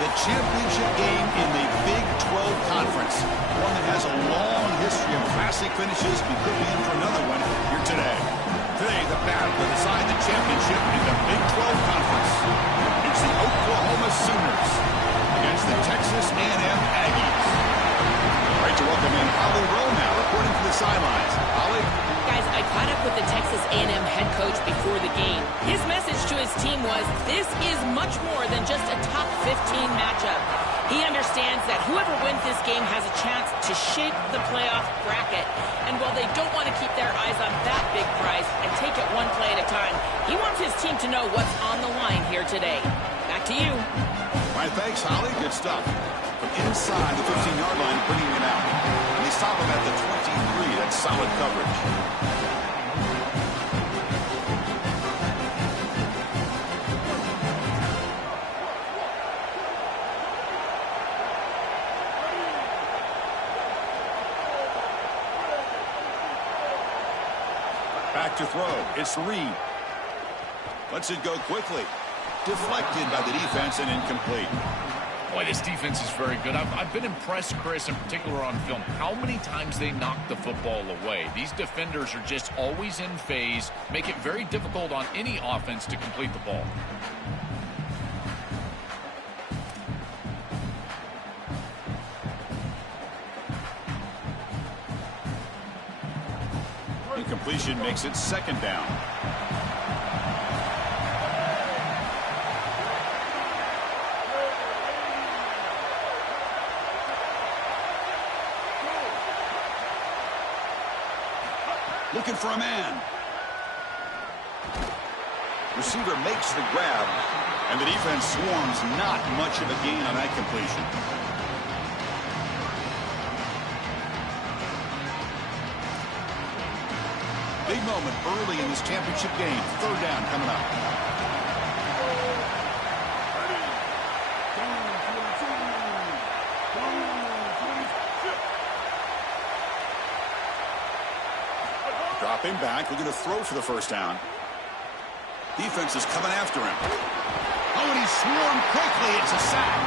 The championship game in the Big 12 Conference. One that has a long history of classic finishes. We could be in for another one here today. Today, the battle to decide the championship in the Big 12 Conference. It's the Oklahoma Sooners against the Texas A&M Aggies. Great to welcome in Holly Rowe now, reporting from the sidelines. Holly? Guys, I caught up with the Texas A&M head coach before the game. His message to his team was, this is much more than just a top 15 matchup. He understands that whoever wins this game has a chance to shape the playoff bracket. And while they don't want to keep their eyes on that big prize and take it one play at a time, he wants his team to know what's on the line here today. Back to you. All right, thanks, Holly. Good stuff. From inside the 15-yard line, bringing it out. And they stop him at the 23. That's solid coverage. Back to throw. It's Reed. Lets it go quickly. Deflected by the defense and incomplete. Boy, this defense is very good. I've been impressed, Chris, in particular on film, how many times they knock the football away. These defenders are just always in phase, make it very difficult on any offense to complete the ball. Incompletion makes it second down. Looking for a man. Receiver makes the grab, and the defense swarms. Not much of a gain on that completion. Big moment early in this championship game. Third down coming up. Dropping back, looking to throw for the first down. Defense is coming after him. Oh, and he swarmed quickly. It's a sack.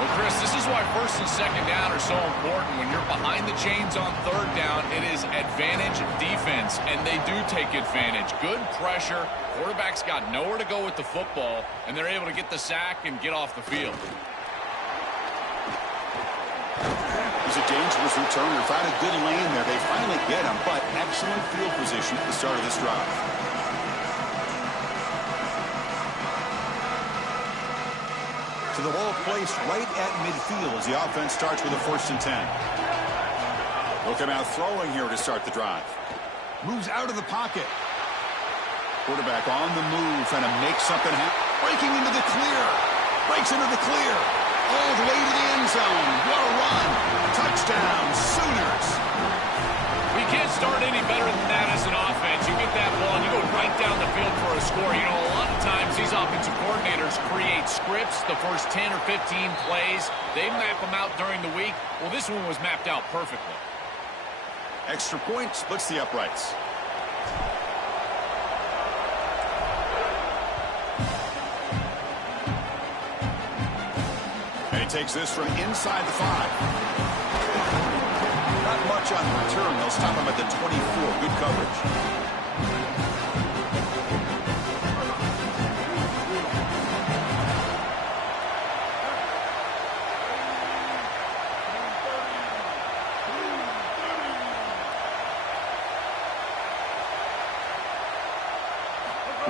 Well, Chris, this is why first and second down are so important. When you're behind the chains on third down, it is advantage defense, and they do take advantage. Good pressure. Quarterback's got nowhere to go with the football, and they're able to get the sack and get off the field. He's a dangerous returner. Found a good lane there. They finally get him, but excellent field position at the start of this drive. To the ball placed right at midfield as the offense starts with a 1st and 10. They'll come out throwing here to start the drive. Moves out of the pocket. Quarterback on the move, trying to make something happen. Breaking into the clear. Breaks into the clear. All the way to the end zone. What a run. Touchdown, Sooners. We can't start any better than that as an offense. You get that ball and you go right down the field for a score. You know, a lot of times these offensive coordinators create scripts the first 10 or 15 plays. They map them out during the week. Well, this one was mapped out perfectly. Extra point splits the uprights. And he takes this from inside the 5. Not much on the return. They'll stop him at the 24. Good coverage.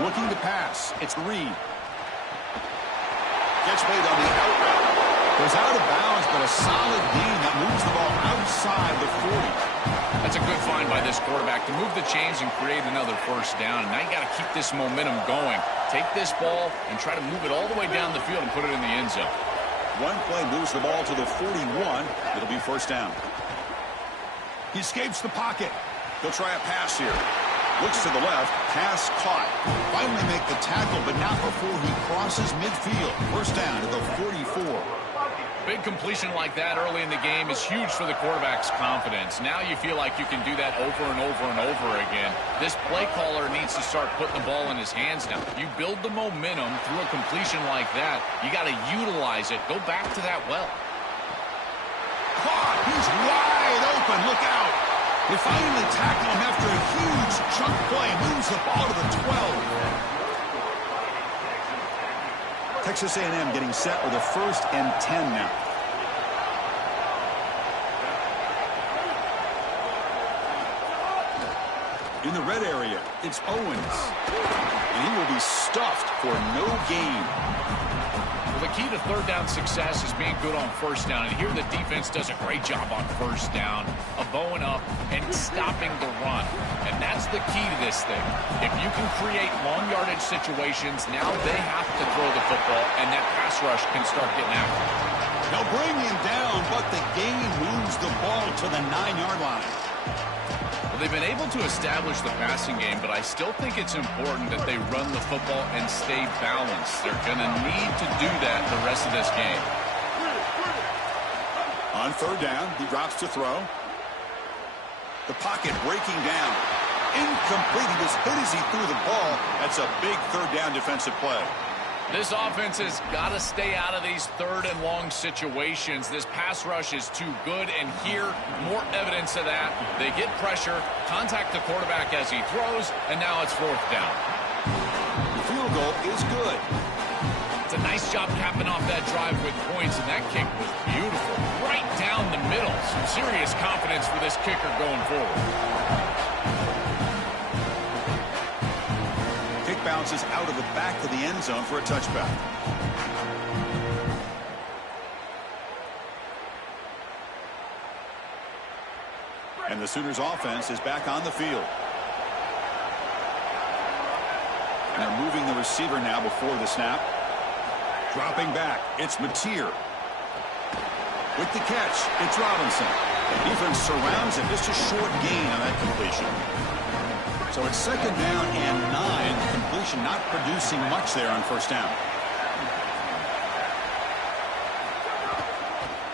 Looking to pass. It's Reed. Gets made on the out route. Goes out of bounds, but a solid gain that moves the ball outside the 40. That's a good find by this quarterback to move the chains and create another first down. And now you got to keep this momentum going. Take this ball and try to move it all the way down the field and put it in the end zone. One play moves the ball to the 41. It'll be first down. He escapes the pocket. He'll try a pass here. Looks to the left. Pass caught. Finally make the tackle, but not before he crosses midfield. First down to the 44. Big completion like that early in the game is huge for the quarterback's confidence. Now you feel like you can do that over and over and over again. This play caller needs to start putting the ball in his hands now. You build the momentum through a completion like that. You got to utilize it. Go back to that well. Caught. He's wide open. Look out. They finally tackle him after a huge chunk play. Moves the ball to the 12. Texas A&M getting set with a 1st and 10 now. In the red area, it's Owens. And he will be stuffed for no gain. Well, the key to third down success is being good on first down. And here the defense does a great job on first down of bowing up and stopping the run. And that's the key to this thing. If you can create long yardage situations, now they have to throw the football, and that pass rush can start getting after it. They'll bring him down, but the gain moves the ball to the 9-yard line. Well, they've been able to establish the passing game, but I still think it's important that they run the football and stay balanced. They're going to need to do that the rest of this game. On 3rd down, he drops to throw. The pocket breaking down. Incomplete. He was hit as he threw the ball. That's a big 3rd down defensive play. This offense has got to stay out of these 3rd and long situations. This pass rush is too good, and here, more evidence of that. They get pressure, contact the quarterback as he throws, and now it's 4th down. The field goal is good. It's a nice job capping off that drive with points, and that kick was beautiful. Right down the middle. Some serious confidence for this kicker going forward. Kick bounces out of the back of the end zone for a touchback. And the Sooners offense is back on the field. And they're moving the receiver now before the snap. Dropping back, it's Mateer. With the catch, it's Robinson. The defense surrounds him. Just a short gain on that completion. So it's 2nd down and 9. The completion not producing much there on 1st down.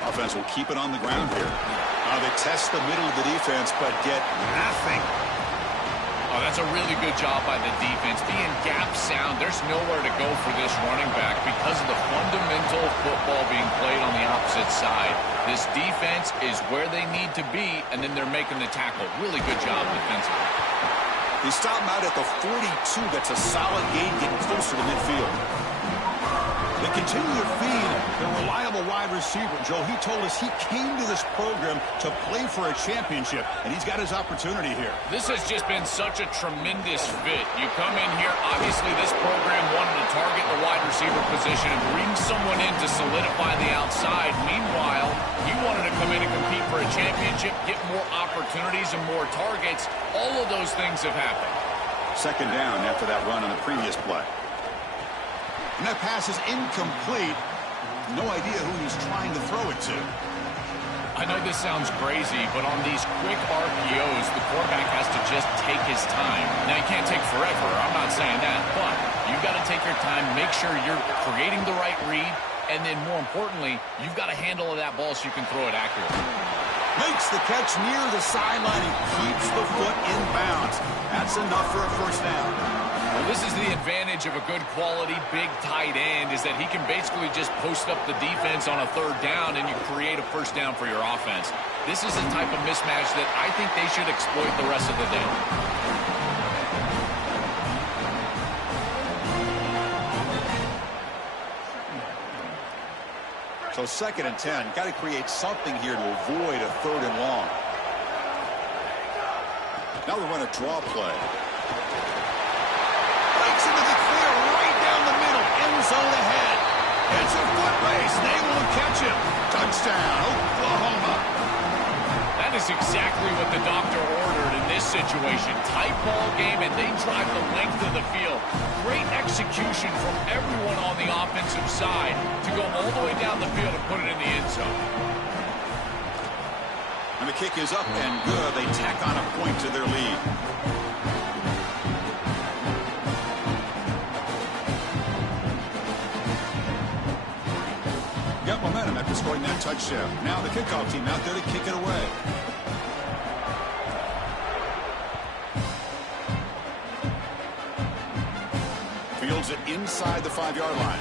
Offense will keep it on the ground here. They test the middle of the defense, but get nothing. Oh, that's a really good job by the defense. Being gap sound, there's nowhere to go for this running back because of the fundamental football being played on the opposite side. This defense is where they need to be, and then they're making the tackle. Really good job defensively. They stop him out at the 42. That's a solid gain, getting closer to midfield. They continue to feed their reliable wide receiver. Joe, he told us he came to this program to play for a championship, and he's got his opportunity here. This has just been such a tremendous fit. You come in here, obviously this program wanted to target the wide receiver position and bring someone in to solidify the outside. Meanwhile, he wanted to come in and compete for a championship, get more opportunities and more targets. All of those things have happened. 2nd down after that run on the previous play. And that pass is incomplete. No idea who he's trying to throw it to. I know this sounds crazy, but on these quick RPOs, the quarterback has to just take his time. Now, you can't take forever. I'm not saying that, but you've got to take your time, make sure you're creating the right read, and then more importantly, you've got to handle that ball so you can throw it accurately. Makes the catch near the sideline and keeps the foot in bounds. That's enough for a 1st down. Well, this is the advantage of a good quality big tight end, is that he can basically just post up the defense on a 3rd down and you create a 1st down for your offense. This is the type of mismatch that I think they should exploit the rest of the day. So 2nd and 10. Got to create something here to avoid a 3rd and long. Now we run a draw play. Into the clear, right down the middle, end zone ahead. It's a foot race, and able to catch him. Touchdown, Oklahoma. That is exactly what the doctor ordered in this situation. Tight ball game, and they drive the length of the field. Great execution from everyone on the offensive side to go all the way down the field and put it in the end zone. And the kick is up and good. They tack on a point to their lead. got momentum after scoring that touchdown. Now the kickoff team out there to kick it away. Fields it inside the 5-yard line.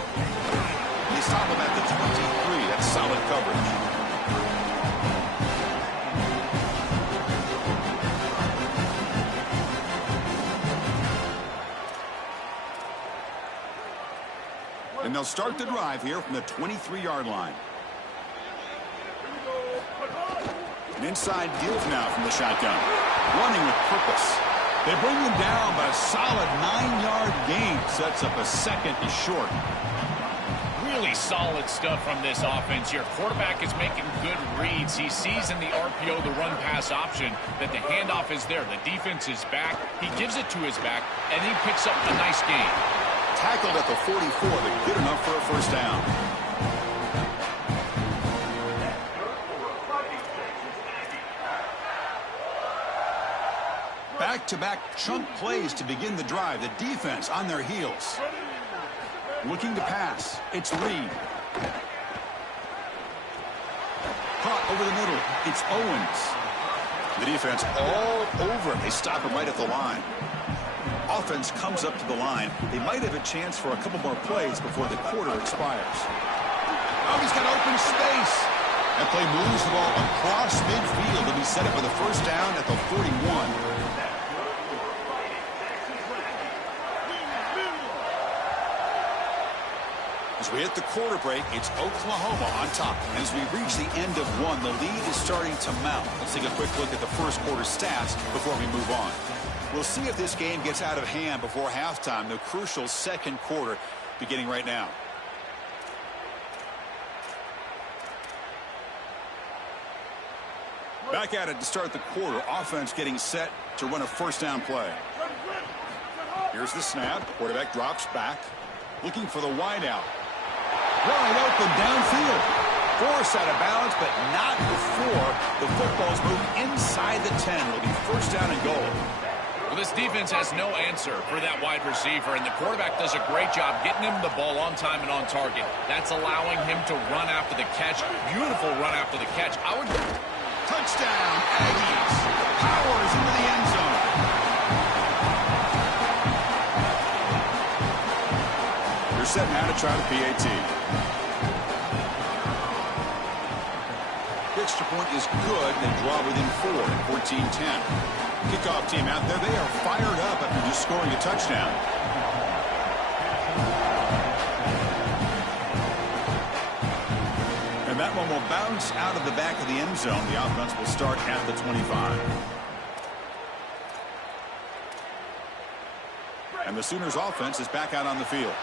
They stop him at the 23. That's solid coverage. And they'll start the drive here from the 23-yard line. An inside give now from the shotgun. Running with purpose. They bring him down, but a solid 9-yard gain sets up a second and short. Really solid stuff from this offense. Your quarterback is making good reads. He sees in the RPO the run-pass option that the handoff is there. The defense is back. He gives it to his back, and he picks up a nice gain. Tackled at the 44, but good enough for a first down. Back-to-back chunk plays to begin the drive. The defense on their heels. Looking to pass. It's Reed. Caught over the middle. It's Owens. The defense all over it. They stop him right at the line. Offense comes up to the line. They might have a chance for a couple more plays before the quarter expires. Oh, he's got open space. That play moves the ball across midfield to be set up for the first down at the 41. As we hit the quarter break, it's Oklahoma on top. And as we reach the end of one, the lead is starting to mount. Let's take a quick look at the first quarter stats before we move on. We'll see if this game gets out of hand before halftime, the crucial second quarter beginning right now. Back at it to start the quarter. Offense getting set to run a first down play. Here's the snap. Quarterback drops back. Looking for the wideout. Wide open downfield. Forced out of bounds, but not before the football's moved inside the 10. It'll be first down and goal. Well, this defense has no answer for that wide receiver, and the quarterback does a great job getting him the ball on time and on target. That's allowing him to run after the catch. Beautiful run after the catch. Touchdown, Aggies. Powers into the end zone. They're set now to try the PAT. The extra point is good. They draw within 4 at 14-10. Kickoff team out there. They are fired up after just scoring a touchdown. And that one will bounce out of the back of the end zone. The offense will start at the 25. And the Sooners offense is back out on the field.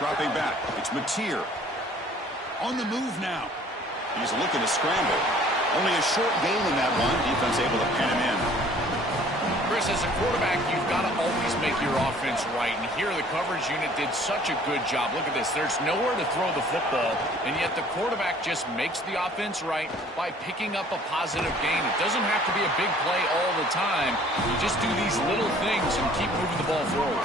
Dropping back. It's Mateer. On the move now. He's looking to scramble. Only a short gain in that one. Defense able to pin him in. Chris, as a quarterback, you've got to always make your offense right. And here the coverage unit did such a good job. Look at this. There's nowhere to throw the football, and yet the quarterback just makes the offense right by picking up a positive gain. It doesn't have to be a big play all the time. You just do these little things and keep moving the ball forward.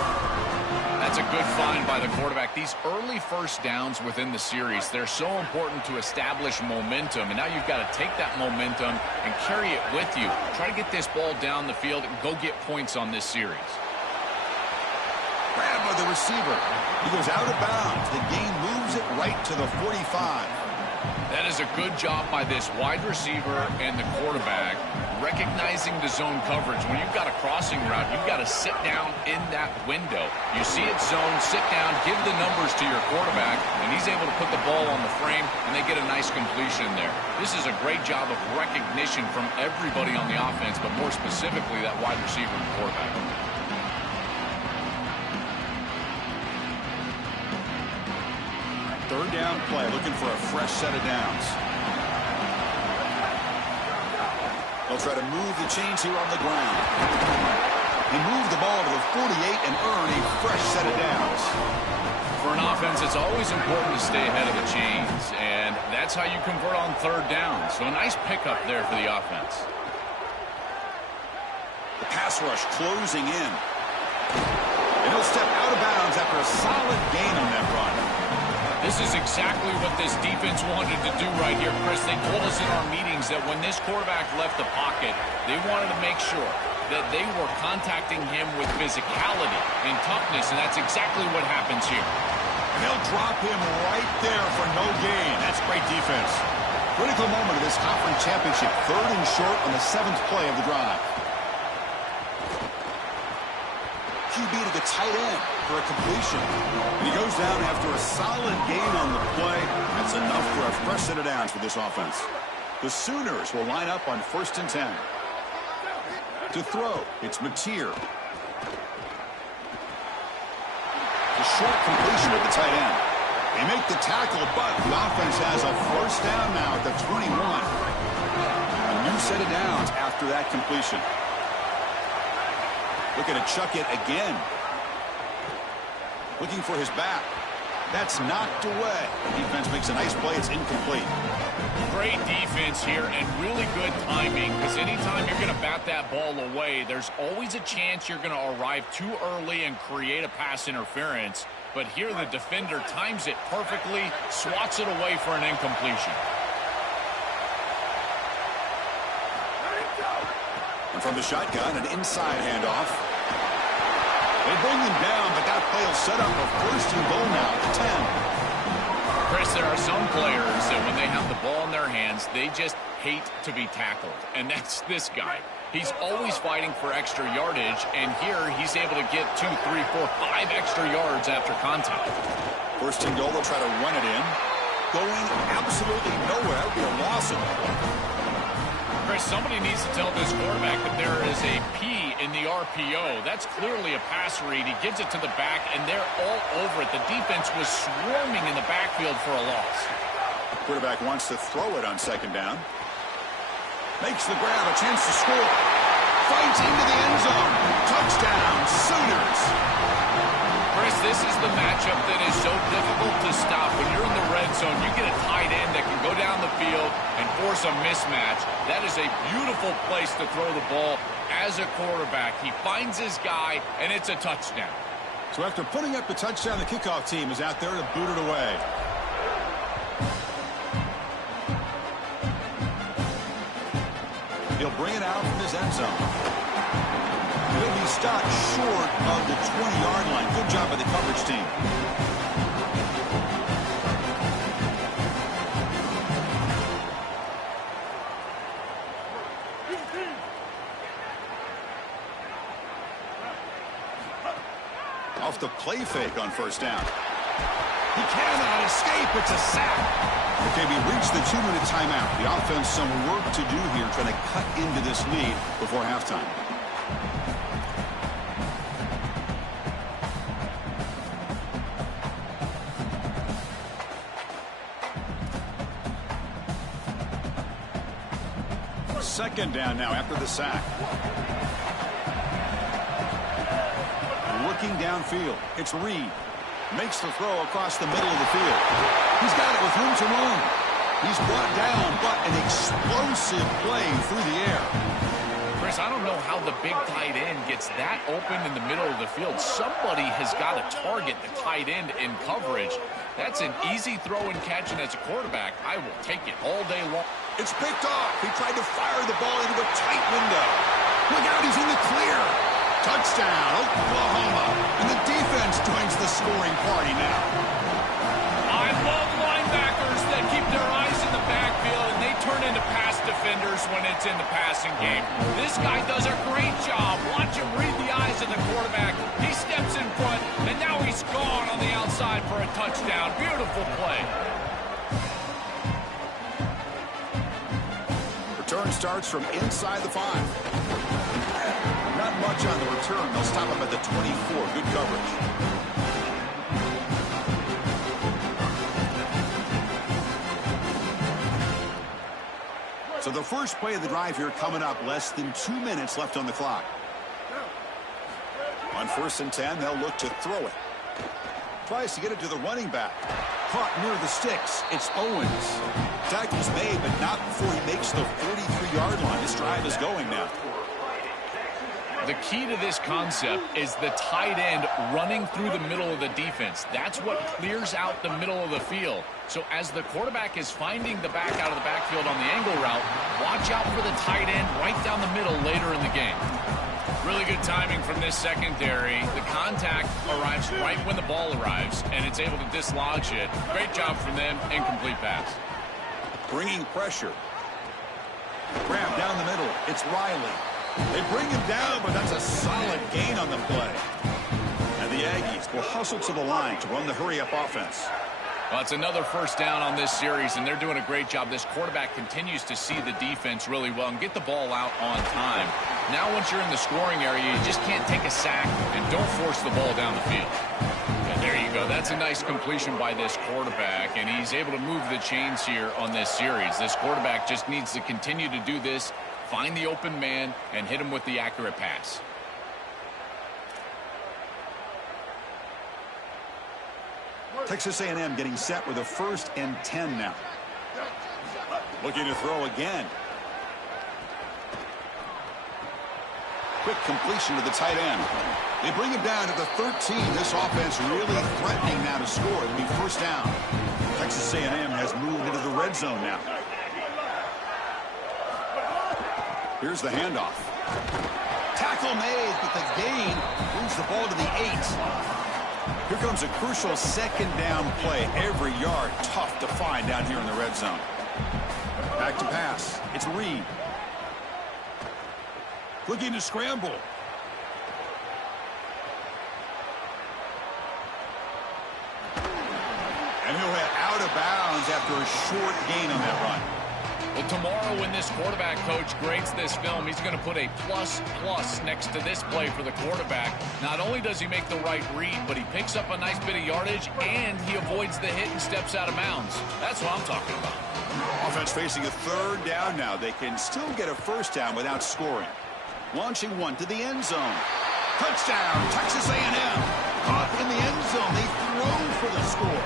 That's a good find by the quarterback. These early first downs within the series, they're so important to establish momentum. And now you've got to take that momentum and carry it with you. Try to get this ball down the field and go get points on this series. Grab by the receiver. He goes out of bounds. The gain moves it right to the 45. That is a good job by this wide receiver and the quarterback recognizing the zone coverage. When you've got a crossing route, you've got to sit down in that window. You see it zone, sit down, give the numbers to your quarterback, and he's able to put the ball on the frame, and they get a nice completion there. This is a great job of recognition from everybody on the offense, but more specifically that wide receiver and quarterback. Third down play, looking for a fresh set of downs. They'll try to move the chains here on the ground. They move the ball to the 48 and earn a fresh set of downs. For an offense, it's always important to stay ahead of the chains, and that's how you convert on third down. So a nice pickup there for the offense. The pass rush closing in. He'll step out of bounds after a solid gain on that run. This is exactly what this defense wanted to do right here, Chris. They told us in our meetings that when this quarterback left the pocket, they wanted to make sure that they were contacting him with physicality and toughness, and that's exactly what happens here. And they'll drop him right there for no gain. That's great defense. Critical moment of this conference championship. 3rd and short on the 7th play of the drive. QB to the tight end for a completion. And he goes down after a solid gain on the play. That's enough for a fresh set of downs for this offense. The Sooners will line up on 1st and 10. To throw, it's Mateer. The short completion at the tight end. They make the tackle, but the offense has a 1st down now at the 21. A new set of downs after that completion. Looking to chuck it again. Looking for his back. That's knocked away. The defense makes a nice play. It's incomplete. Great defense here and really good timing, because anytime you're going to bat that ball away, there's always a chance you're going to arrive too early and create a pass interference. But here the defender times it perfectly, swats it away for an incompletion. And from the shotgun, an inside handoff. They bring him down, but that play will set up a 1st and goal now at the 10. Chris, there are some players that when they have the ball in their hands, they just hate to be tackled. And that's this guy. He's always fighting for extra yardage, and here he's able to get 2, 3, 4, 5 extra yards after contact. 1st and goal, they'll try to run it in. Going absolutely nowhere. That would be a loss of the play. Chris, somebody needs to tell this quarterback that there is a P in the RPO. That's clearly a pass read. He gives it to the back, and they're all over it. The defense was swarming in the backfield for a loss. Quarterback wants to throw it on 2nd down. Makes the grab, a chance to score. Fights into the end zone. Touchdown, Sooners. Chris, this is the matchup that is so difficult to stop. When you're in the red zone, you get a tight end that can go down the field and force a mismatch. That is a beautiful place to throw the ball as a quarterback. He finds his guy, and it's a touchdown. So after putting up the touchdown, the kickoff team is out there to boot it away. He'll bring it out from his end zone. He'll be stopped short of the 20-yard line. Good job by the coverage team. Off the play fake on 1st down. He cannot escape. It's a sack. Okay, we reached the 2-minute timeout. The offense some work to do here, trying to cut into this lead before halftime. Second down now after the sack. Looking downfield. It's Reed. Makes the throw across the middle of the field. He's got it with room to run. He's brought down, but an explosive play through the air. Chris, I don't know how the big tight end gets that open in the middle of the field. Somebody has got to target the tight end in coverage. That's an easy throw and catch, and as a quarterback, I will take it all day long. It's picked off. He tried to fire the ball into a tight window. Look out, he's in the clear. Touchdown, Oklahoma. And the defense joins the scoring party now. I love linebackers that keep their eyes in the backfield, and they turn into pass defenders when it's in the passing game. This guy does a great job. Watch him read the eyes of the quarterback. He steps in front, and now he's gone on the outside for a touchdown. Beautiful play. Return starts from inside the 5. Not much on the return. They'll stop him at the 24. Good coverage. So the first play of the drive here coming up. Less than 2 minutes left on the clock. On 1st and 10, they'll look to throw it. Tries to get it to the running back. Caught near the sticks. It's Owens. Tackle's made, but not before he makes the 43-yard line. This drive is going now. The key to this concept is the tight end running through the middle of the defense. That's what clears out the middle of the field. So as the quarterback is finding the back out of the backfield on the angle route, watch out for the tight end right down the middle later in the game. Really good timing from this secondary. The contact arrives right when the ball arrives, and it's able to dislodge it. Great job from them. Incomplete pass. Bringing pressure. Grab down the middle. It's Riley. They bring him down, but that's a solid gain on the play. And the Aggies will hustle to the line to run the hurry-up offense. Well, it's another first down on this series, and they're doing a great job. This quarterback continues to see the defense really well and get the ball out on time. Now once you're in the scoring area, you just can't take a sack and don't force the ball down the field. And there you go. That's a nice completion by this quarterback, and he's able to move the chains here on this series. This quarterback just needs to continue to do this, find the open man, and hit him with the accurate pass. Texas A&M getting set with a 1st and 10 now. Looking to throw again. Quick completion to the tight end. They bring him down to the 13. This offense really threatening now to score. It'll be 1st down. Texas A&M has moved into the red zone now. Here's the handoff. Tackle made, but the gain moves the ball to the 8. Here comes a crucial 2nd down play. Every yard tough to find down here in the red zone. Back to pass. It's Reed. Looking to scramble. And he'll head out of bounds after a short gain on that run. Well, tomorrow when this quarterback coach grades this film, he's going to put a plus next to this play for the quarterback. Not only does he make the right read, but he picks up a nice bit of yardage, and he avoids the hit and steps out of bounds. That's what I'm talking about. Offense facing a 3rd down now. They can still get a 1st down without scoring. Launching one to the end zone. Touchdown, Texas A&M. Caught in the end zone. They throw for the score.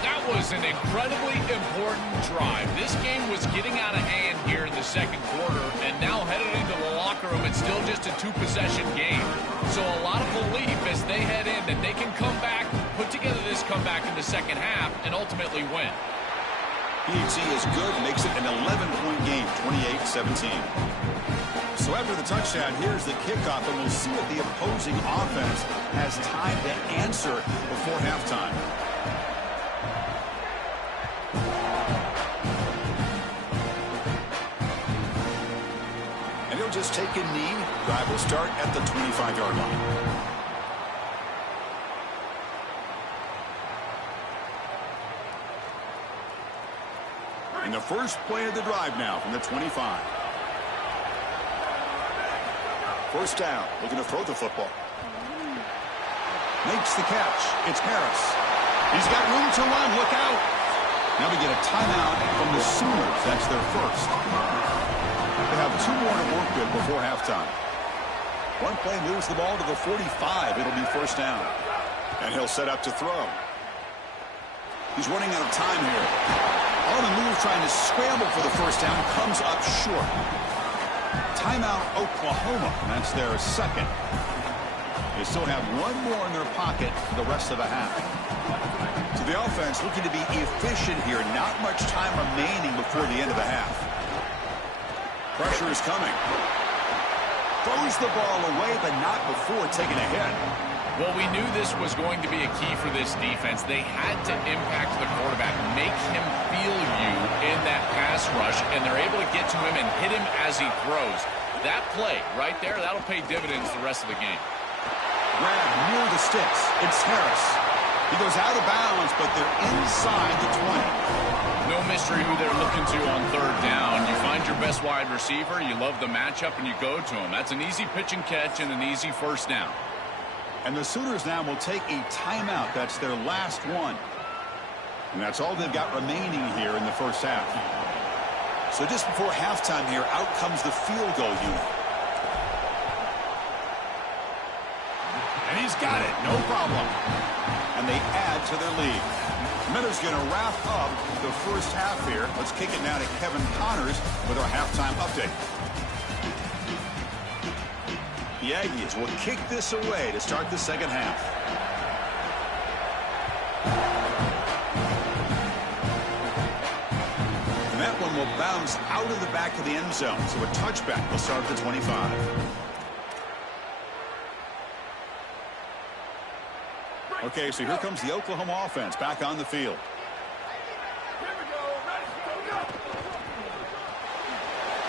That was an incredibly important drive. This game was getting out of hand here in the 2nd quarter, and now headed into the locker room, it's still just a 2-possession game. So a lot of belief as they head in that they can come back, put together this comeback in the 2nd half, and ultimately win. PHC is good, makes it an 11-point game, 28-17. So after the touchdown, here's the kickoff, and we'll see if the opposing offense has time to answer before halftime. And he'll just take a knee. Drive will start at the 25-yard line. And the first play of the drive now from the 25. 1st down, looking to throw the football. Makes the catch. It's Harris. He's got room to run. Look out. Now we get a timeout from the Sooners. That's their 1st. They have 2 more to work with before halftime. One play moves the ball to the 45. It'll be 1st down. And he'll set up to throw. He's running out of time here. On the move, trying to scramble for the 1st down, comes up short. Timeout, Oklahoma. That's their 2nd. They still have 1 more in their pocket for the rest of the half. So the offense looking to be efficient here. Not much time remaining before the end of the half. Pressure is coming. Throws the ball away, but not before taking a hit. Well, we knew this was going to be a key for this defense. They had to impact the quarterback, make him feel you in that pass rush, and they're able to get to him and hit him as he throws. That play right there, that'll pay dividends the rest of the game. Grab near the sticks. It's Harris. He goes out of bounds, but they're inside the 20. No mystery who they're looking to on 3rd down. You find your best wide receiver, you love the matchup, and you go to him. That's an easy pitch and catch and an easy 1st down. And the Sooners now will take a timeout. That's their last one. And that's all they've got remaining here in the 1st half. So just before halftime here, out comes the field goal unit. And he's got it, no problem. And they add to their lead. Miller's going to wrap up the 1st half here. Let's kick it now to Kevin Connors with our halftime update. The Aggies will kick this away to start the second half. And that one will bounce out of the back of the end zone, so a touchback will start at the 25. Okay, so here comes the Oklahoma offense back on the field.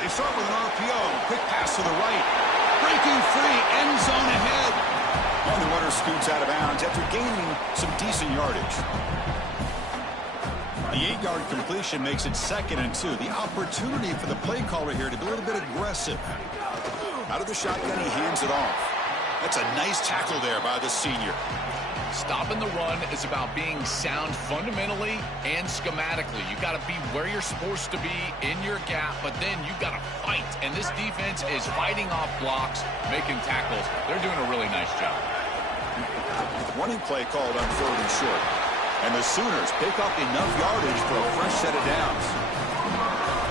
They start with an RPO. Quick pass to the right. Breaking free. End zone ahead. And the runner scoots out of bounds after gaining some decent yardage. The 8-yard completion makes it 2nd and 2. The opportunity for the play caller here to be a little bit aggressive. Out of the shotgun, he hands it off. That's a nice tackle there by the senior. Stopping the run is about being sound fundamentally and schematically. You got to be where you're supposed to be in your gap, but then you got to fight. And this defense is fighting off blocks, making tackles. They're doing a really nice job. Running play called on 3rd and short. And the Sooners pick up enough yardage for a fresh set of downs.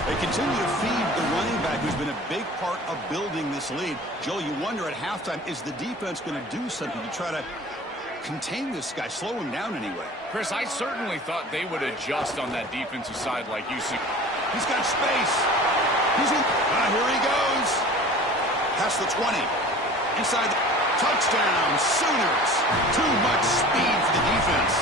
They continue to feed the running back, who's been a big part of building this lead. Joe, you wonder at halftime, is the defense going to do something to try to contain this guy, slow him down anyway? Chris, I certainly thought they would adjust on that defensive side like you see. He's got space. He's in. Here he goes. Past the 20. Inside. Touchdown, Sooners. Too much speed for the defense.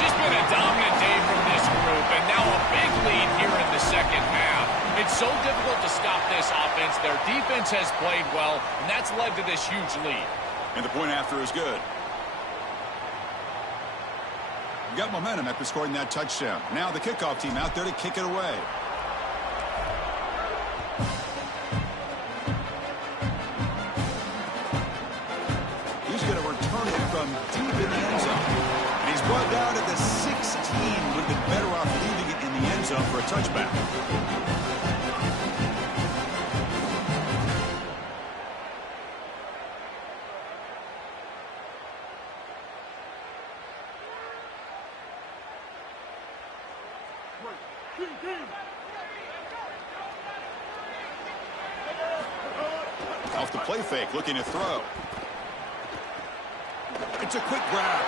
Just been a dominant day from this group, and now a big lead here in the second half. It's so difficult to stop this offense. Their defense has played well, and that's led to this huge lead. And the point after is good. You got momentum after scoring that touchdown. Now the kickoff team out there to kick it away. He's going to return it from deep in the end zone. And he's brought down at the 16. Would have been better off leaving it in the end zone for a touchback. Off the play fake, looking to throw. It's a quick grab.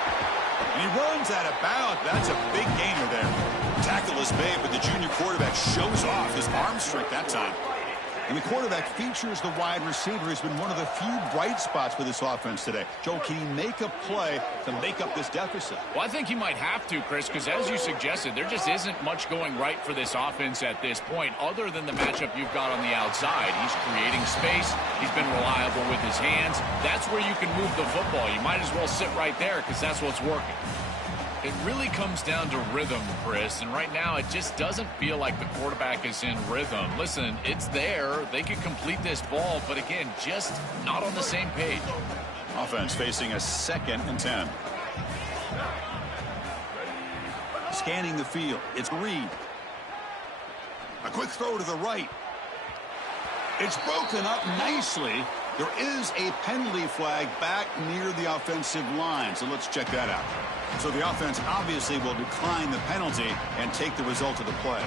And he runs out of bounds. That's a big gainer there. Tackle is made, but the junior quarterback shows off his arm strength that time. And the quarterback features the wide receiver. Has been one of the few bright spots for this offense today. Joe, can he make a play to make up this deficit? Well, I think he might have to, Chris, because as you suggested, there just isn't much going right for this offense at this point, other than the matchup you've got on the outside. He's creating space. He's been reliable with his hands. That's where you can move the football. You might as well sit right there because that's what's working. It really comes down to rhythm, Chris, and right now it just doesn't feel like the quarterback is in rhythm. Listen, it's there. They could complete this ball, but again, just not on the same page. Offense facing a 2nd and 10. Scanning the field. It's Reed. A quick throw to the right. It's broken up nicely. There is a penalty flag back near the offensive line, so let's check that out. So the offense obviously will decline the penalty and take the result of the play.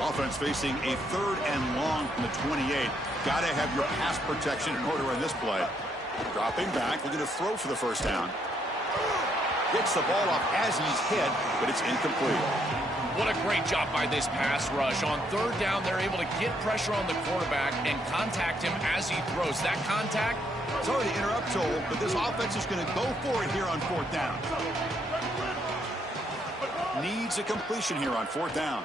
Offense facing a 3rd and long from the 28. Got to have your pass protection in order on this play. Dropping back, looking to throw for the first down. Gets the ball off as he's hit, but it's incomplete. What a great job by this pass rush. On 3rd down, they're able to get pressure on the quarterback and contact him as he throws. That contact. Sorry to interrupt, Joel, but this offense is going to go for it here on 4th down. Needs a completion here on 4th down.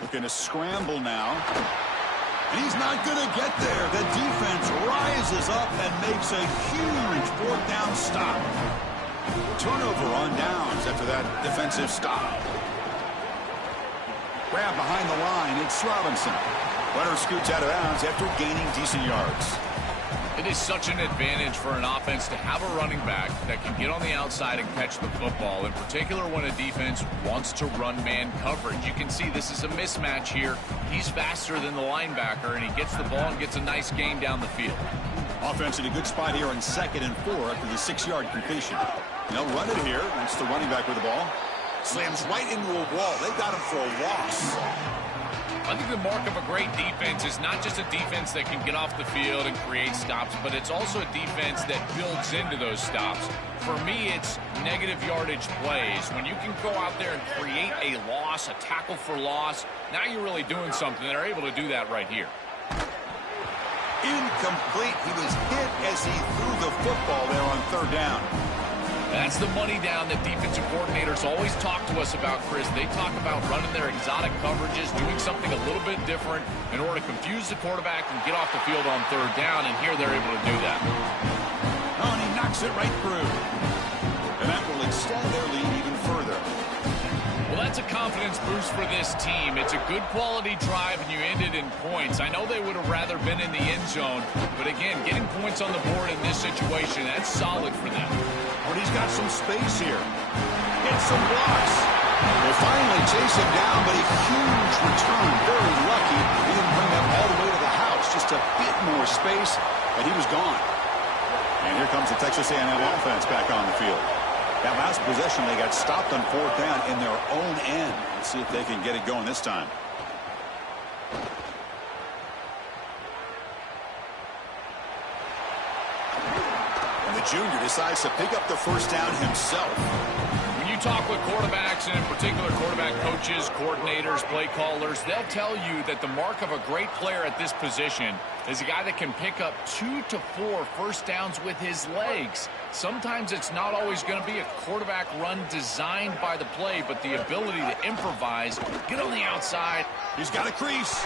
Looking to scramble now. And he's not going to get there. The defense rises up and makes a huge 4th down stop. Turnover on downs after that defensive stop. Grab behind the line. It's Robinson. Runner scoots out of bounds after gaining decent yards. It is such an advantage for an offense to have a running back that can get on the outside and catch the football, in particular when a defense wants to run man coverage. You can see this is a mismatch here. He's faster than the linebacker, and he gets the ball and gets a nice gain down the field. Offense in a good spot here on 2nd and 4 after the 6-yard completion. They'll run it here. That's the running back with the ball. Slams right into a wall. They've got him for a loss. I think the mark of a great defense is not just a defense that can get off the field and create stops, but it's also a defense that builds into those stops. For me, it's negative yardage plays. When you can go out there and create a loss, a tackle for loss, now you're really doing something. They're able to do that right here. Incomplete. He was hit as he threw the football there on 3rd down. That's the money down that defensive coordinators always talk to us about, Chris. They talk about running their exotic coverages, doing something a little bit different in order to confuse the quarterback and get off the field on 3rd down, and here they're able to do that. Oh, and he knocks it right through. And that will extend their lead even further. Well, that's a confidence boost for this team. It's a good quality drive, and you ended in points. I know they would have rather been in the end zone, but again, getting points on the board in this situation, that's solid for them. But he's got some space here. Gets some blocks. Will finally chase him down, but a huge return. Very lucky. He didn't bring that all the way to the house. Just a bit more space, and he was gone. And here comes the Texas A&M offense back on the field. That last possession, they got stopped on 4th down in their own end. Let's see if they can get it going this time. And the junior decides to pick up the 1st down himself. When you talk with quarterbacks, and in particular quarterback coaches, coordinators, play callers, they'll tell you that the mark of a great player at this position is a guy that can pick up 2 to 4 first downs with his legs. Sometimes it's not always going to be a quarterback run designed by the play, but the ability to improvise, get on the outside. He's got a crease.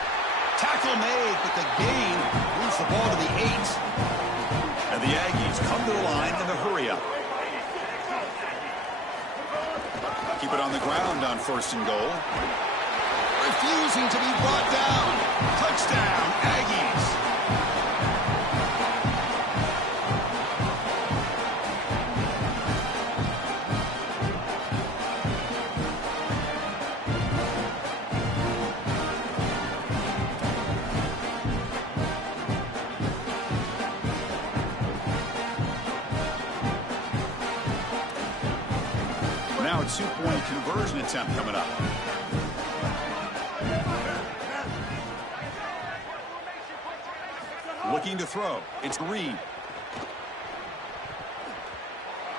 Tackle made, but the gain moves the ball to the 8. And the Aggies come to the line in the hurry-up. Keep it on the ground on 1st and goal. Refusing to be brought down. Touchdown, Aggies. Now a 2-point conversion attempt coming up. Looking to throw. It's Reed.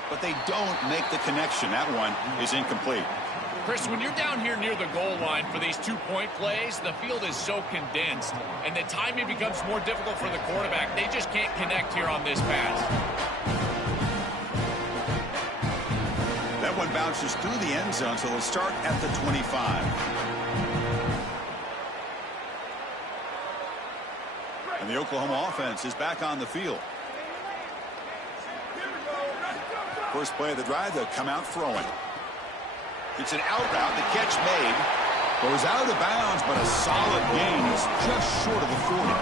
But they don't make the connection. That one is incomplete. Chris, when you're down here near the goal line for these 2-point plays, the field is so condensed, and the timing becomes more difficult for the quarterback. They just can't connect here on this pass. That one bounces through the end zone, so they'll start at the 25. And the Oklahoma offense is back on the field. First play of the drive, they'll come out throwing. It's an out route. The catch made. Goes out of bounds, but a solid gain. He's just short of the 40.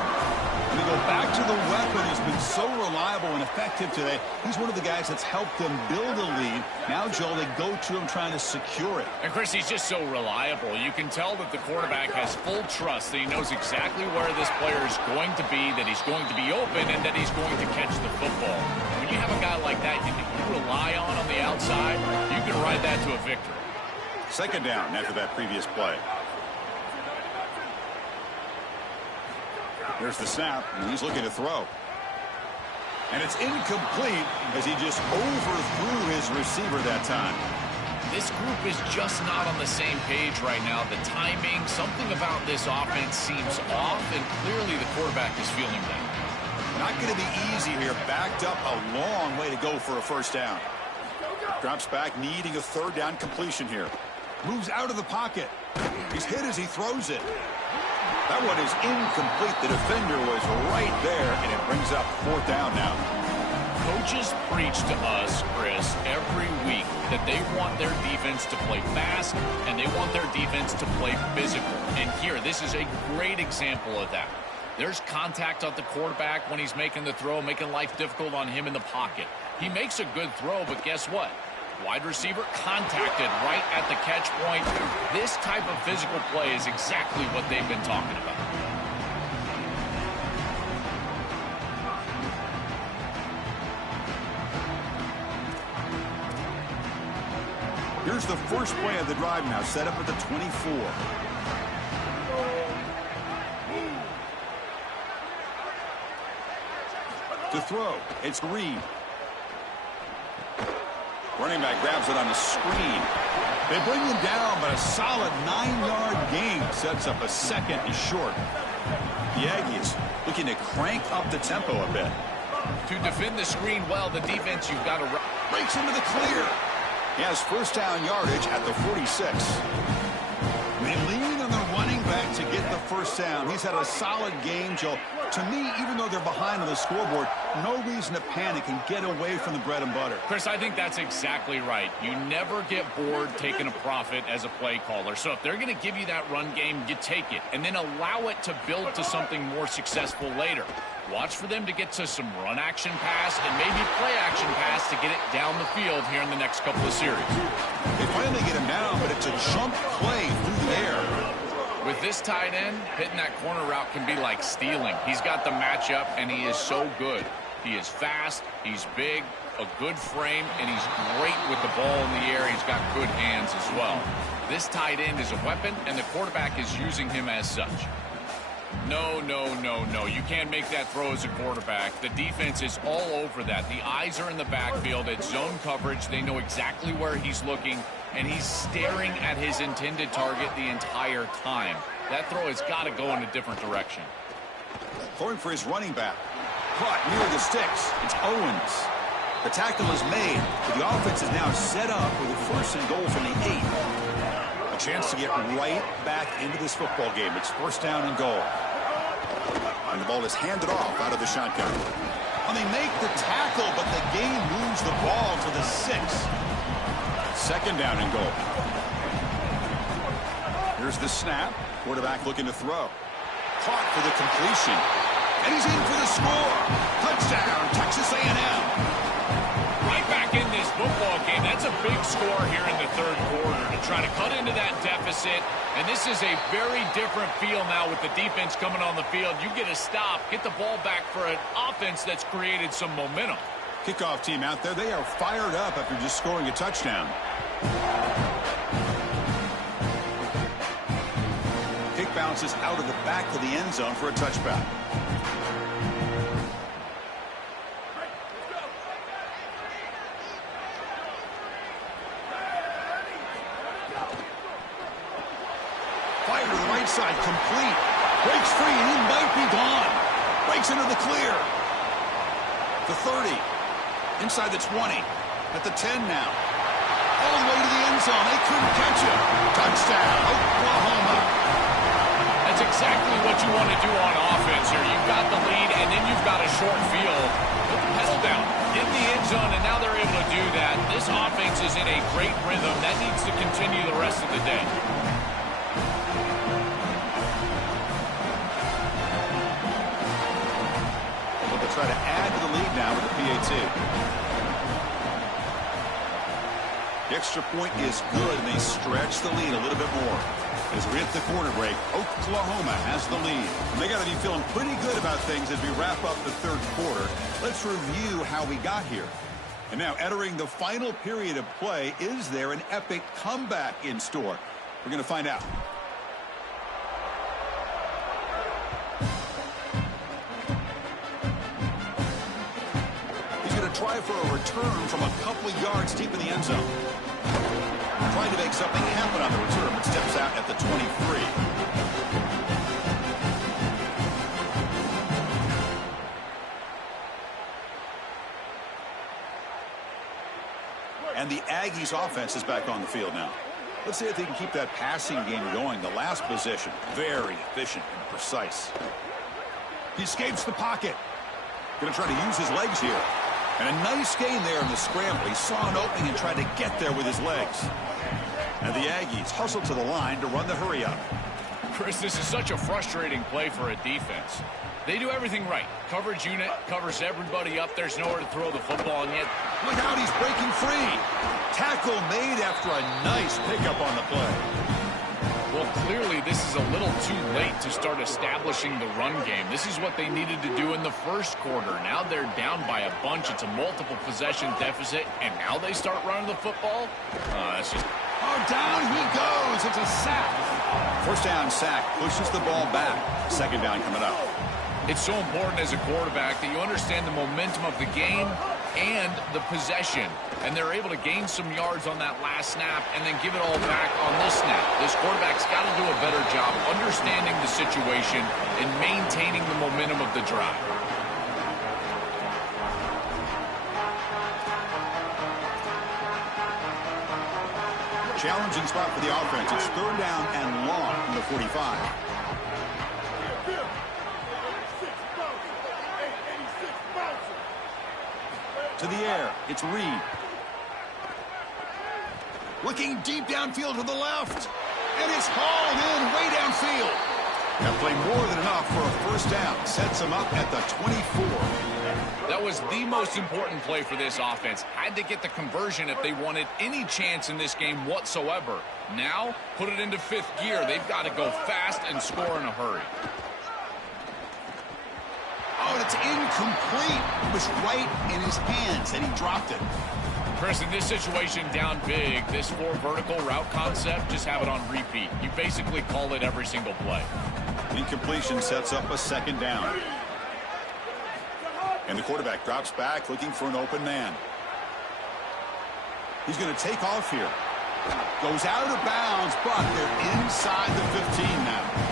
And they go back to the weapon who's been so reliable and effective today. He's one of the guys that's helped them build a lead. Now, Joel, they go to him trying to secure it. And, Chris, he's just so reliable. You can tell that the quarterback has full trust that he knows exactly where this player is going to be, that he's going to be open, and that he's going to catch the football. When you have a guy like that you rely on the outside, you can ride that to a victory. 2nd down after that previous play. There's the snap, and he's looking to throw. And it's incomplete as he just overthrew his receiver that time. This group is just not on the same page right now. The timing, something about this offense seems off, and clearly the quarterback is feeling that. Not going to be easy here. Backed up a long way to go for a 1st down. Drops back, needing a 3rd down completion here. Moves out of the pocket. He's hit as he throws it. That one is incomplete. The defender was right there, and it brings up 4th down now. Coaches preach to us, Chris, every week that they want their defense to play fast, and they want their defense to play physical. And here, this is a great example of that. There's contact on the quarterback when he's making the throw, making life difficult on him in the pocket. He makes a good throw, but guess what? Wide receiver contacted right at the catch point. This type of physical play is exactly what they've been talking about. Here's the first play of the drive now, set up at the 24. To throw, it's Reed. Running back grabs it on the screen. They bring him down, but a solid 9-yard gain sets up a second and short. The Aggies looking to crank up the tempo a bit. To defend the screen well, the defense, you've got to... Breaks into the clear. He has first down yardage at the 46. They lean on the running back to get the first down. He's had a solid game, Joe. To me, even though they're behind on the scoreboard, no reason to panic and get away from the bread and butter. Chris, I think that's exactly right. You never get bored taking a profit as a play caller. So if they're going to give you that run game, you take it. And then allow it to build to something more successful later. Watch for them to get to some run action pass and maybe play action pass to get it down the field here in the next couple of series. They finally get him down, but it's a jump play through the air. With this tight end, hitting that corner route can be like stealing. He's got the matchup, and he is so good. He is fast, he's big, a good frame, and he's great with the ball in the air. He's got good hands as well. This tight end is a weapon, and the quarterback is using him as such. No, no, no, no. You can't make that throw as a quarterback. The defense is all over that. The eyes are in the backfield. It's zone coverage. They know exactly where he's looking, and he's staring at his intended target the entire time. That throw has got to go in a different direction. Throwing for his running back. Caught near the sticks. It's Owens. The tackle is made, but the offense is now set up with a first and goal from the 8. A chance to get right back into this football game. It's first down and goal. And the ball is handed off out of the shotgun. And they make the tackle, but the game moves the ball to the 6. Second down and goal. Here's the snap. Quarterback looking to throw. Caught for the completion. And he's in for the score. Touchdown, Texas A&M. Right back in this football game. That's a big score here in the third quarter to try to cut into that deficit. And this is a very different feel now with the defense coming on the field. You get a stop, get the ball back for an offense that's created some momentum. Kickoff team out there. They are fired up after just scoring a touchdown. Kick bounces out of the back of the end zone for a touchback. Fire to the right side, complete. Breaks free, and he might be gone. Breaks into the clear. The 30. Inside the 20. At the 10 now. All the way to the end zone. They couldn't catch him. Touchdown, Oklahoma. That's exactly what you want to do on offense here. You've got the lead, and then you've got a short field. Put the pedal down. Get the end zone, and now they're able to do that. This offense is in a great rhythm. That needs to continue the rest of the day. Try to add to the lead now with the PAT. The extra point is good, and they stretch the lead a little bit more. As we hit the quarter break, Oklahoma has the lead. And they got to be feeling pretty good about things as we wrap up the third quarter. Let's review how we got here. And now, entering the final period of play, is there an epic comeback in store? We're going to find out. Try for a return from a couple of yards deep in the end zone. Trying to make something happen on the return, but steps out at the 23. And the Aggies offense is back on the field now. Let's see if they can keep that passing game going. The last possession, very efficient and precise. He escapes the pocket. Going to try to use his legs here. And a nice gain there in the scramble. He saw an opening and tried to get there with his legs. And the Aggies hustle to the line to run the hurry up. Chris, this is such a frustrating play for a defense. They do everything right. Coverage unit covers everybody up. There's nowhere to throw the football, and yet... Look out, he's breaking free. Tackle made after a nice pickup on the play. Well, clearly this is a little too late to start establishing the run game. This is what they needed to do in the first quarter. Now they're down by a bunch. It's a multiple possession deficit, and now they start running the football? That's just... Oh, down he goes. It's a sack. First down sack pushes the ball back. Second down coming up. It's so important as a quarterback that you understand the momentum of the game and the possession. And they're able to gain some yards on that last snap and then give it all back on this snap. This quarterback's got to do a better job understanding the situation and maintaining the momentum of the drive. Challenging spot for the offense. It's third down and long from the 45. To the air, it's Reed. Looking deep downfield to the left. And it's hauled in way downfield. That play more than enough for a first down. Sets him up at the 24. That was the most important play for this offense. Had to get the conversion if they wanted any chance in this game whatsoever. Now, put it into fifth gear. They've got to go fast and score in a hurry. Oh, it's incomplete. It was right in his hands, and he dropped it. Chris, in this situation, down big, this four vertical route concept, just have it on repeat. You basically call it every single play. Incompletion sets up a second down. And the quarterback drops back, looking for an open man. He's going to take off here. Goes out of bounds, but they're inside the 15 now.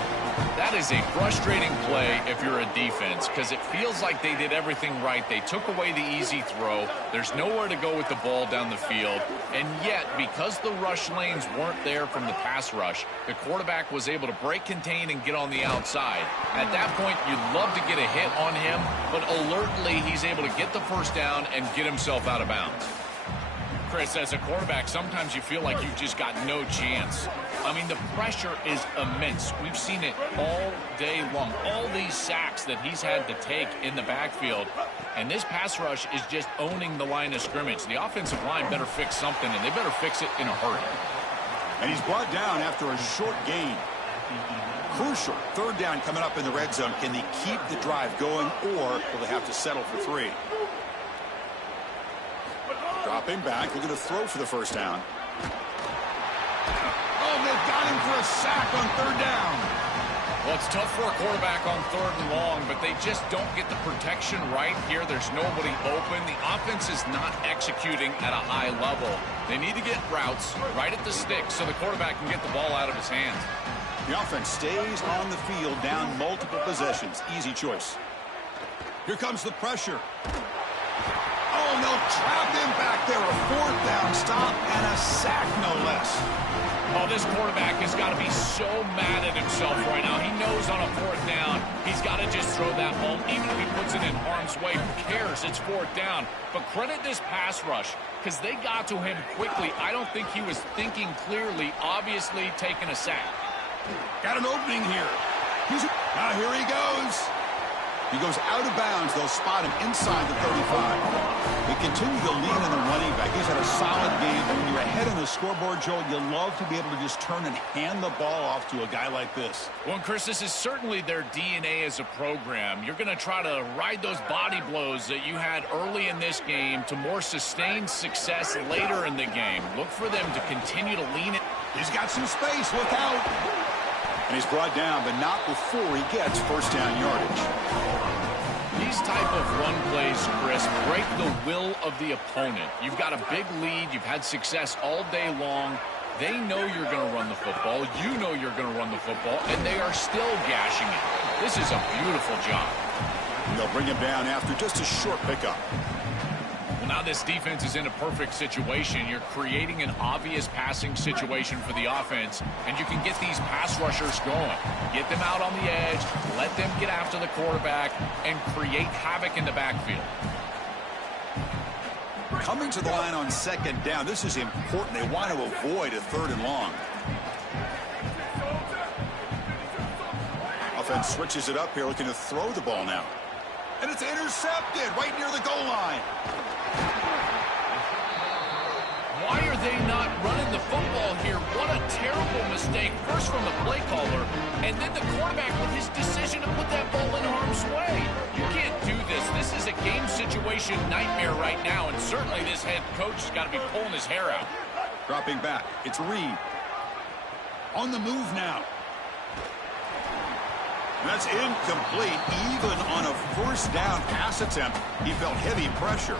That is a frustrating play if you're a defense because it feels like they did everything right. They took away the easy throw. There's nowhere to go with the ball down the field. And yet, because the rush lanes weren't there from the pass rush, the quarterback was able to break contain and get on the outside. At that point, you'd love to get a hit on him, but alertly, he's able to get the first down and get himself out of bounds. Chris, as a quarterback, sometimes you feel like you've just got no chance. I mean, the pressure is immense. We've seen it all day long. All these sacks that he's had to take in the backfield. And this pass rush is just owning the line of scrimmage. The offensive line better fix something, and they better fix it in a hurry. And he's brought down after a short gain. Crucial. Third down coming up in the red zone. Can they keep the drive going, or will they have to settle for 3? Dropping back, looking to throw for the first down. Oh, they've got him for a sack on third down. Well, it's tough for a quarterback on third and long, but they just don't get the protection right here. There's nobody open. The offense is not executing at a high level. They need to get routes right at the stick so the quarterback can get the ball out of his hands. The offense stays on the field, down multiple possessions. Easy choice. Here comes the pressure. Oh, and they'll trap him back there. A fourth down stop and a sack, no less. Oh, this quarterback has got to be so mad at himself right now. He knows on a fourth down, he's got to just throw that home. Even if he puts it in harm's way, who cares? It's fourth down. But credit this pass rush, because they got to him quickly. I don't think he was thinking clearly, obviously taking a sack. Got an opening here. Now here he goes. He goes out of bounds. They'll spot him inside the 35. They continue to lean on the running back. He's had a solid game. When you're ahead on the scoreboard, Joel, you love to be able to just turn and hand the ball off to a guy like this. Well, Chris, this is certainly their DNA as a program. You're going to try to ride those body blows that you had early in this game to more sustained success later in the game. Look for them to continue to lean it. He's got some space. Look out. And he's brought down, but not before he gets first down yardage. These type of run plays, Chris, break the will of the opponent. You've got a big lead. You've had success all day long. They know you're going to run the football. You know you're going to run the football, and they are still gashing it. This is a beautiful job. And they'll bring him down after just a short pickup. Well, now this defense is in a perfect situation. You're creating an obvious passing situation for the offense, and you can get these pass rushers going. Get them out on the edge, let them get after the quarterback, and create havoc in the backfield. Coming to the line on second down, this is important. They want to avoid a third and long. defense switches it up here, looking to throw the ball now. And it's intercepted right near the goal line. Why are they not running the football here? What a terrible mistake. First from the play caller, and then the quarterback with his decision to put that ball in harm's way. You can't do this. This is a game situation nightmare right now, and certainly this head coach has got to be pulling his hair out. Dropping back, it's Reed. On the move now. That's incomplete. Even on a first down pass attempt, he felt heavy pressure.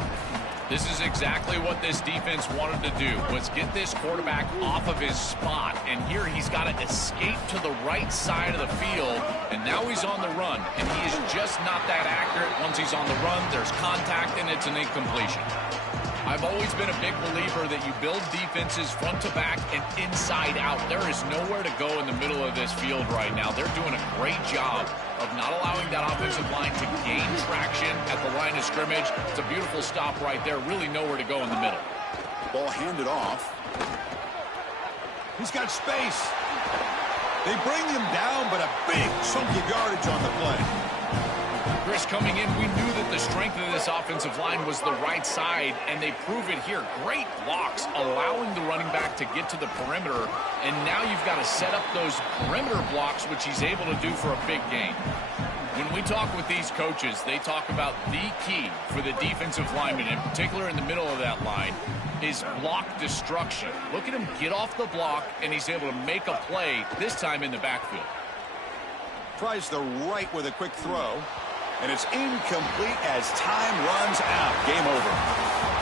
This is exactly what this defense wanted to do, was get this quarterback off of his spot. And here he's got to escape to the right side of the field, and now he's on the run. And he is just not that accurate. Once he's on the run, there's contact, and it's an incompletion. I've always been a big believer that you build defenses front to back and inside out. There is nowhere to go in the middle of this field right now. They're doing a great job of not allowing that offensive line to gain traction at the line of scrimmage. It's a beautiful stop right there. Really nowhere to go in the middle. Ball handed off. He's got space. They bring him down, but a big chunk of yardage on the play. Chris, coming in, we knew that the strength of this offensive line was the right side, and they prove it here. Great blocks, allowing the running back to get to the perimeter, and now you've got to set up those perimeter blocks, which he's able to do for a big gain. When we talk with these coaches, they talk about the key for the defensive lineman, in particular in the middle of that line, is block destruction. Look at him get off the block, and he's able to make a play, this time in the backfield. Tries the right with a quick throw. And it's incomplete as time runs out. Game over.